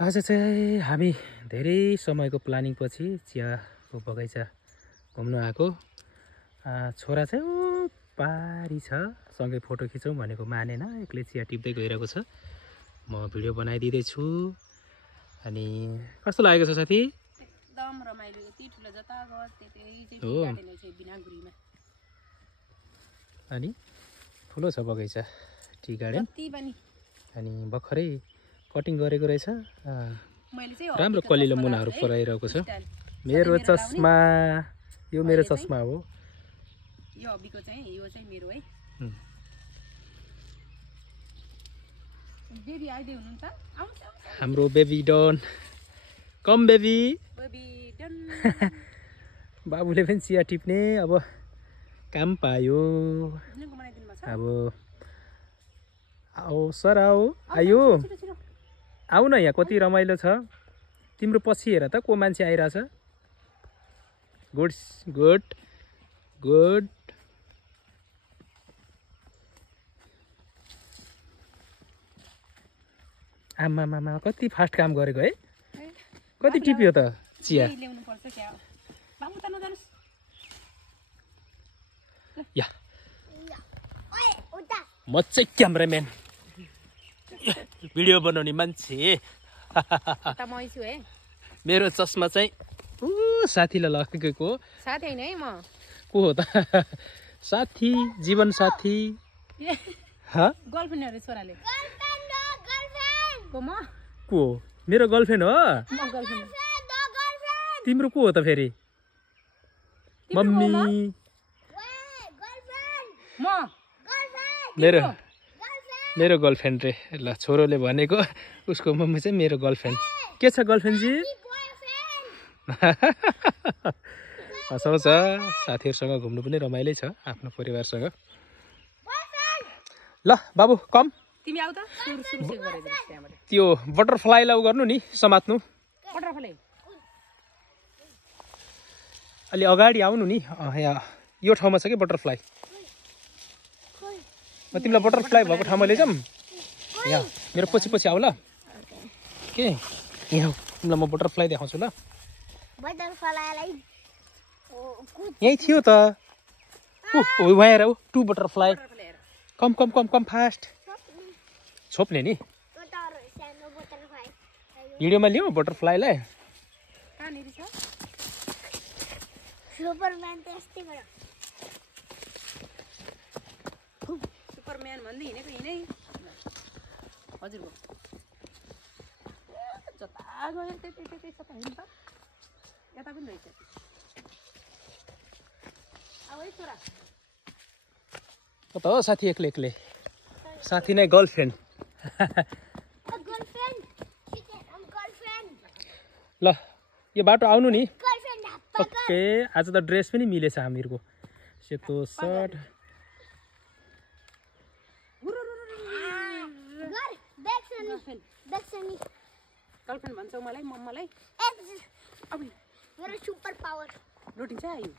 आज चाहिँ हामी धेरै समयको प्लानिङ पछि चियाको बगैँचा घुम्न आएको। छोरा चाहिँ ऊ पारी छ, सँगै फोटो खिचौँ भनेको मानेन, एक्लै चिया टिप्दै गइरहेको छ। म भिडियो बनाइदिँदैछु। अनि कस्तो लागेको छ साथी? एकदम रमाइलो, यति ठुलो जता गयो त्यतै चाहिँ बिनागुरीमा। अनि ठुलो छ बगैँचा, टी गार्डन। अनि भर्खरै कटिङ गरेको रहेछ। राम्रो कलिलो मुनाहरू पराइरहेको छ। मेरो चस्मा, यो मेरो चस्मा हो। यो हबीको चाहिँ यो चाहिँ मेरो है। बेबी आइदै हुनुहुन्छ? हाम्रो baby done, come baby. Baby done. बाबुले पनि चिया टिप्ने अब काम पायो। अब आओ सर आओ, आयो आऊ न, यहाँ कति रमाइलो छ। तिम्रो पछि हेर त को मान्छे आइरहेछ। Good good good. आमा मामा कति फास्ट काम गरेको है। कति टिप्यो त चिया। या म चाहिँ क्यामराम्यान, भिडियो बनाउने मान्छे। मेरो चस्मा चाहिँ साथीलाई लगेको। साथी हैन है, म को हो त? साथी, जीवन साथी। गर्लफ्रेन्ड अरे छोराले। को म? को? मेरो गर्लफ्रेन्ड हो। तिम्रो को हो त फेरि? मम्मी। मेरो गर्लफ्रेन्ड रे। ल छोरोले भनेको उसको मम्मी चाहिँ मेरो गर्लफ्रेन्ड। के छ गर्लफ्रेन्ड जी? हँसाउँछ। साथीहरूसँग घुम्नु पनि रमाइलै छ, आफ्नो परिवारसँग। ल बाबु कम। तिमी आउ त, सुरु गराइदिनुस् त्यहाँबाट। त्यो बटरफ्लाईलाई उ गर्नु नि, समात्नु। बटरफ्लाई अलि अगाडि आउनु नि। यहाँ यो ठाउँमा छ कि बटरफ्लाई। म तिमीलाई बटरफ्लाई भएको ठाउँमा लैजाऊँ। यहाँ मेरो पछि पछि आऊ ल। के यहाँ तिमीलाई म बटरफ्लाई देखाउँछु ल। यही थियो त। वहाँ हेर, टु butterfly. Come come come come fast. छोप्ने नि भिडियोमा लिऊ बटरफ्लाईलाई। सुपरम्यान भन्दै हिँडेको हिँडै। हजुर गो जता गयो त्यतै छ त होइन त। यता पनि रहेछ। अब है छोरा कता हो साथी? एक्लै एक्लै साथी नै गर्लफ्रेन्ड। ल यो बाटो आउनु नि। ओके, आज त ड्रेस पनि मिलेछ हामीहरूको। सेतो सर्ट। गर्लफ्रेन्ड भन्छौ मलाई, मम्मालाई। अब मेरो सुपर पावर लुटिन्छ आयो।